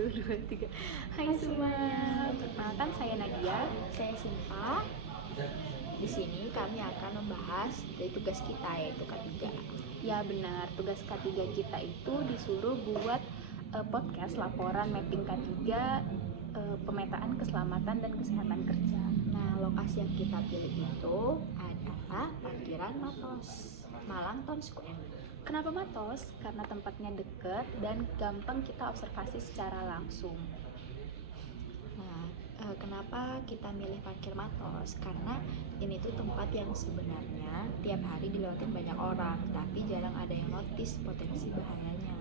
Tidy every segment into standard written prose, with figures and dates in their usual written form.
Satu, dua, tiga. Hai semuanya, perkenalkan saya Nadia. Saya Simpa. Di sini kami akan membahas dari tugas kita yaitu K3. Ya benar, tugas K3 kita itu disuruh buat podcast laporan mapping K3 pemetaan keselamatan dan kesehatan kerja. Nah, lokasi yang kita pilih itu adalah parkiran Matos, Malang Town Square. Kenapa Matos? Karena tempatnya dekat dan gampang kita observasi secara langsung. Nah, kenapa kita milih parkir Matos? Karena ini tuh tempat yang sebenarnya tiap hari dilewatin banyak orang, tapi jarang ada yang notice potensi bahayanya.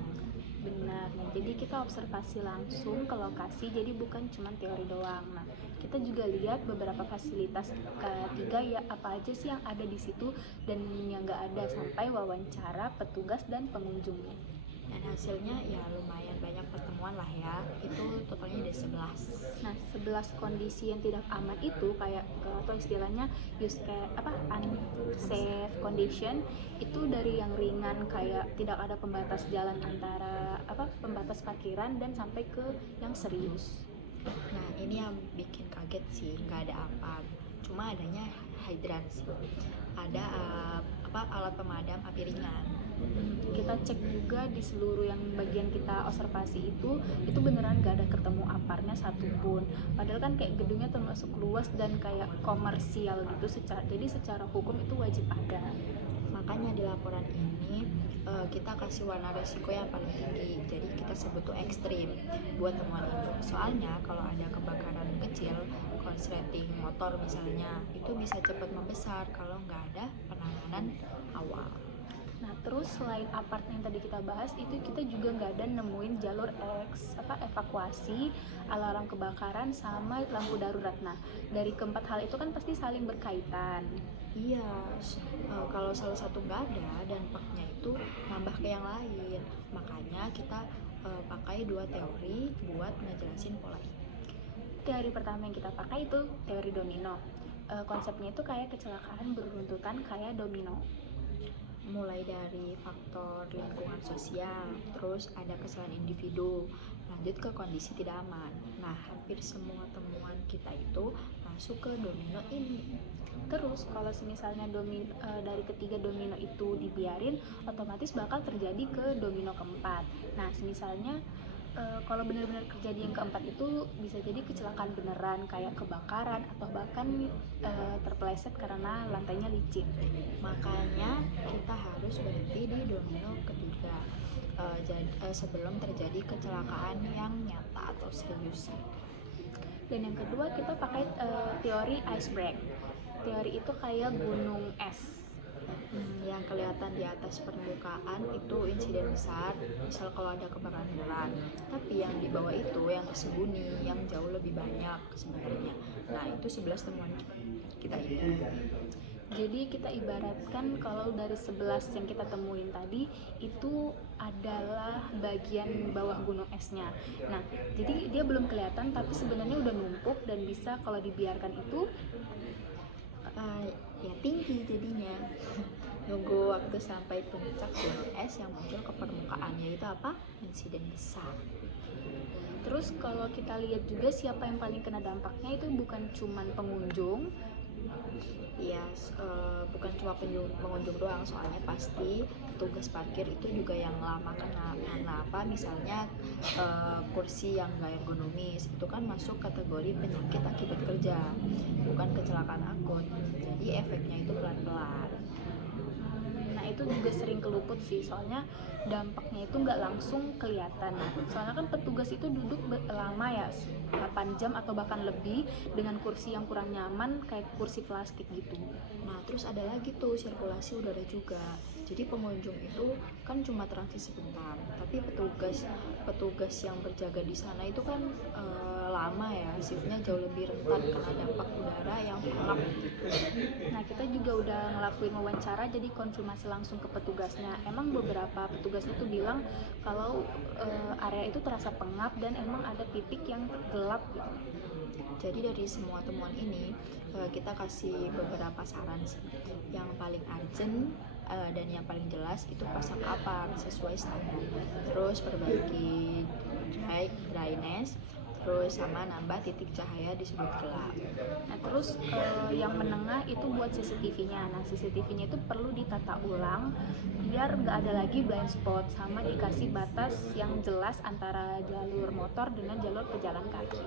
Benar, jadi kita observasi langsung ke lokasi, jadi bukan cuma teori doang. Nah, kita juga lihat beberapa fasilitas ketiga ya, apa aja sih yang ada di situ dan yang nggak ada, sampai wawancara petugas dan pengunjungnya. Dan hasilnya ya lumayan banyak pertemuan lah ya, itu totalnya ada 11. Nah, 11 kondisi yang tidak aman itu kayak atau istilahnya unsafe condition itu dari yang ringan kayak tidak ada pembatas jalan antara pembatas parkiran dan sampai ke yang serius. Nah, ini yang bikin kaget sih, nggak ada apa, cuma adanya hidransi, ada alat pemadam api ringan. Kita cek juga di seluruh yang bagian kita observasi itu beneran gak ada ketemu aparnya satupun, padahal kan kayak gedungnya termasuk luas dan kayak komersial gitu, jadi secara hukum itu wajib ada. Makanya di laporan ini kita kasih warna resiko yang paling tinggi, jadi kita sebut tuh ekstrim buat temuan itu. Soalnya kalau ada kebakaran kecil, konsleting motor misalnya, itu bisa cepat membesar kalau nggak ada penanganan awal. Nah, terus selain apart yang tadi kita bahas itu, kita juga nggak ada nemuin jalur evakuasi, alarm kebakaran, sama lampu darurat. Nah, dari keempat hal itu kan pasti saling berkaitan. Iya, kalau salah satu nggak ada, dampaknya itu nambah ke yang lain. Makanya kita pakai 2 teori buat ngejelasin pola ini. Teori pertama yang kita pakai itu teori domino. Konsepnya itu kayak kecelakaan beruntutan kayak domino. Mulai dari faktor lingkungan sosial, terus ada kesalahan individu, lanjut ke kondisi tidak aman. Nah, hampir semua temuan kita itu masuk ke domino ini. Terus kalau misalnya dari ketiga domino itu dibiarin, otomatis bakal terjadi ke domino keempat. Nah, misalnya kalau benar-benar terjadi yang keempat itu bisa jadi kecelakaan beneran kayak kebakaran atau bahkan terpeleset karena lantainya licin. Makanya kita harus berhenti di domino ketiga sebelum terjadi kecelakaan yang nyata atau serius. Dan yang kedua kita pakai teori iceberg. Teori itu kayak gunung es. Yang kelihatan di atas permukaan itu insiden besar, misal kalau ada kebakaran beneran, tapi yang di bawah itu yang tersembunyi, yang jauh lebih banyak sebenarnya. Nah, itu 11 temuan kita ini. Jadi kita ibaratkan kalau dari 11 yang kita temuin tadi itu adalah bagian bawah gunung esnya. Nah, jadi dia belum kelihatan tapi sebenarnya udah numpuk dan bisa kalau dibiarkan itu ya tinggi jadinya. Nunggu waktu sampai puncak gunung es yang muncul ke permukaan, yaitu apa? Insiden besar. Terus kalau kita lihat juga siapa yang paling kena dampaknya itu bukan cuman pengunjung. Ya, bukan cuma pengunjung doang, soalnya pasti petugas parkir itu juga yang lama kena. Karena apa? Misalnya kursi yang gak ergonomis itu kan masuk kategori penyakit akibat kerja, bukan kecelakaan akut. Jadi efeknya itu pelan-pelan. Nah, itu juga sering keluput sih, soalnya dampaknya itu nggak langsung kelihatan. Soalnya kan petugas itu duduk lama ya, 8 jam atau bahkan lebih dengan kursi yang kurang nyaman kayak kursi plastik gitu. Nah, terus ada lagi tuh sirkulasi udara juga. Jadi pengunjung itu kan cuma transit sebentar, tapi petugas yang berjaga di sana itu kan lama ya, shiftnya jauh lebih rentan kena dampak udara yang pengap gitu. Nah, kita juga udah ngelakuin wawancara, jadi konfirmasi langsung ke petugasnya. Emang beberapa petugas itu bilang kalau area itu terasa pengap dan emang ada titik yang gelap gitu. Jadi dari semua temuan ini kita kasih beberapa saran sih. Yang paling urgent dan yang paling jelas itu pasang apar sesuai standar. Terus perbaiki baik dryness, terus sama nambah titik cahaya di sudut gelap. Nah, terus yang menengah itu buat CCTV-nya. Nah, CCTV-nya itu perlu ditata ulang biar nggak ada lagi blind spot, sama dikasih batas yang jelas antara jalur motor dengan jalur pejalan kaki.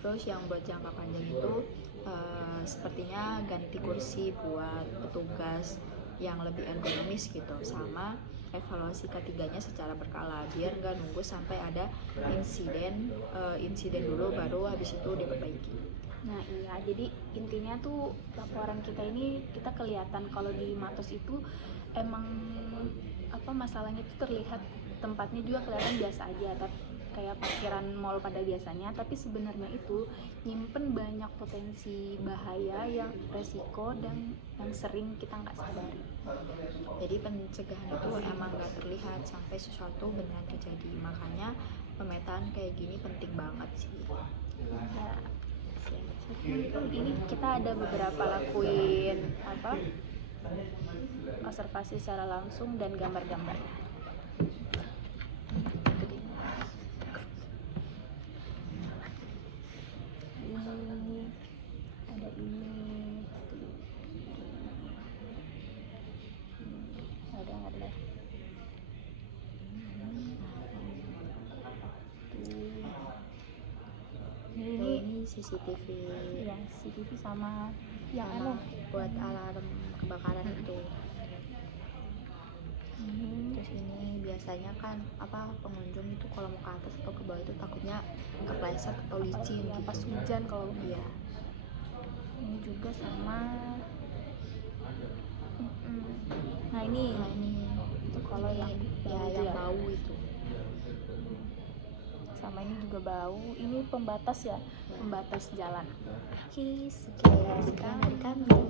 Terus yang buat jangka panjang itu sepertinya ganti kursi buat petugas yang lebih ergonomis gitu, sama evaluasi ketiganya secara berkala biar nggak nunggu sampai ada insiden dulu baru habis itu diperbaiki. Nah iya, jadi intinya tuh laporan kita ini kita kelihatan kalau di Matos itu emang masalahnya itu terlihat tempatnya juga kelihatan biasa aja, tapi kayak parkiran mall pada biasanya, tapi sebenarnya itu nyimpen banyak potensi bahaya yang resiko dan yang sering kita nggak sadari. Jadi pencegahan itu emang nggak terlihat sampai sesuatu benar terjadi, makanya pemetaan kayak gini penting banget sih. Ya, ini kita ada beberapa lakuin observasi secara langsung dan gambar-gambar. Ini CCTV ya, CCTV sama yang buat alarm kebakaran itu. Terus ini biasanya kan pengunjung itu kalau mau ke atas atau ke bawah itu takutnya kepleset atau licin ya, gitu. pas hujan kalau iya. Ini juga sama. Nah ini itu kalau yang bau itu. Sama ini juga bau. Ini pembatas ya, pembatas jalan. Oke, Sekian dari kami.